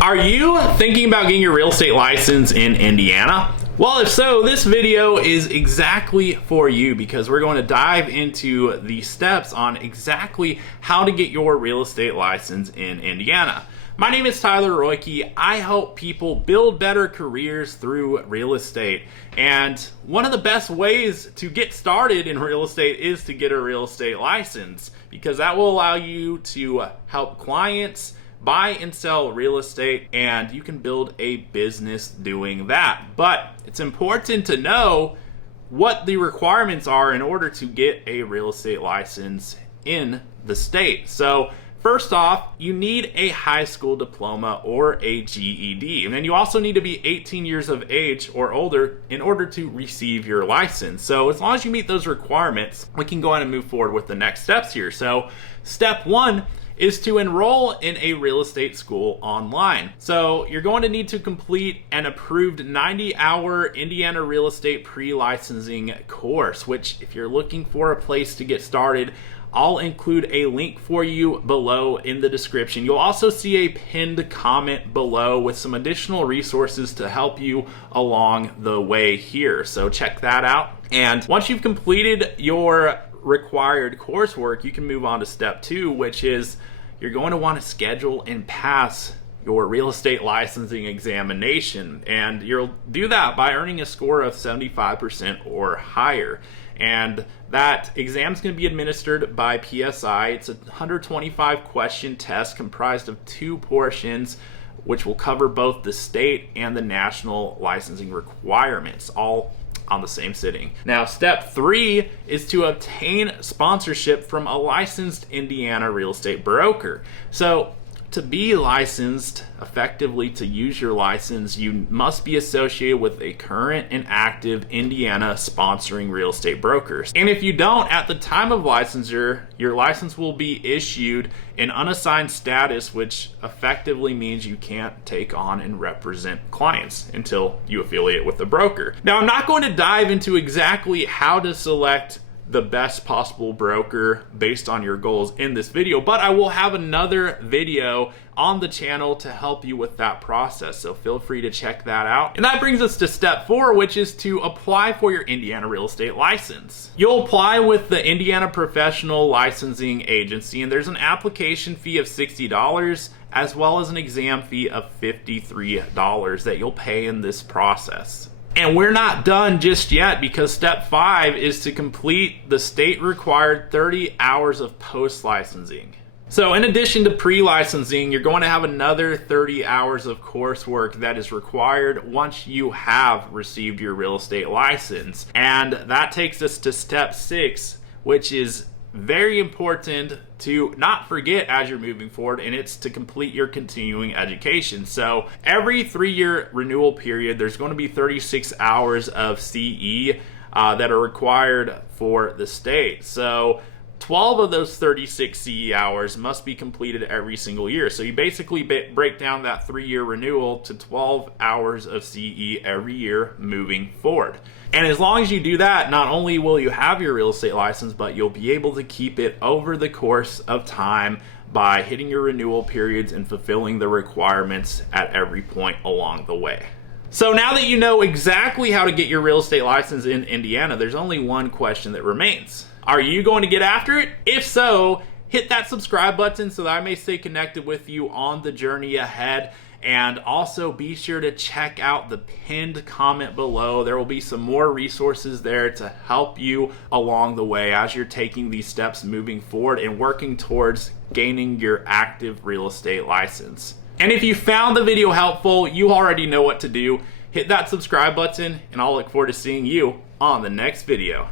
Are you thinking about getting your real estate license in Indiana? Well, if so, this video is exactly for you because we're going to dive into the steps on exactly how to get your real estate license in Indiana. My name is Tyler Roicki. I help people build better careers through real estate. And one of the best ways to get started in real estate is to get a real estate license, because that will allow you to help clients buy and sell real estate, and you can build a business doing that. But it's important to know what the requirements are in order to get a real estate license in the state. So first off, you need a high school diploma or a GED. And then you also need to be 18 years of age or older in order to receive your license. So as long as you meet those requirements, we can go ahead and move forward with the next steps here. So step one is to enroll in a real estate school online. So you're going to need to complete an approved 90-hour Indiana real estate pre-licensing course, which if you're looking for a place to get started, I'll include a link for you below in the description. You'll also see a pinned comment below with some additional resources to help you along the way here. So check that out. And once you've completed your required coursework, you can move on to step two, which is you're going to want to schedule and pass your real estate licensing examination. And you'll do that by earning a score of 75% or higher. And that exam is going to be administered by PSI. It's a 125 question test comprised of two portions, which will cover both the state and the national licensing requirements, all on the same sitting. Now, step three is to obtain sponsorship from a licensed Indiana real estate broker. So to be licensed effectively, to use your license, you must be associated with a current and active Indiana sponsoring real estate brokers. And if you don't, at the time of licensure, your license will be issued in unassigned status, which effectively means you can't take on and represent clients until you affiliate with the broker. Now, I'm not going to dive into exactly how to select the best possible broker based on your goals in this video, but I will have another video on the channel to help you with that process, so feel free to check that out. And that brings us to step four, which is to apply for your Indiana real estate license. You'll apply with the Indiana Professional Licensing Agency, and there's an application fee of $60 as well as an exam fee of $53 that you'll pay in this process. And we're not done just yet, because step five is to complete the state required 30 hours of post-licensing. So in addition to pre-licensing, you're going to have another 30 hours of coursework that is required once you have received your real estate license. And that takes us to step six, which is very important to not forget as you're moving forward, and it's to complete your continuing education. So every 3-year renewal period, there's going to be 36 hours of CE that are required for the state. So 12 of those 36 CE hours must be completed every single year. So you basically break down that 3-year renewal to 12 hours of CE every year moving forward. And as long as you do that, not only will you have your real estate license, but you'll be able to keep it over the course of time by hitting your renewal periods and fulfilling the requirements at every point along the way. So now that you know exactly how to get your real estate license in Indiana, there's only one question that remains. Are you going to get after it? If so, hit that subscribe button so that I may stay connected with you on the journey ahead. And also be sure to check out the pinned comment below. There will be some more resources there to help you along the way as you're taking these steps moving forward and working towards gaining your active real estate license. And if you found the video helpful, you already know what to do. Hit that subscribe button, and I'll look forward to seeing you on the next video.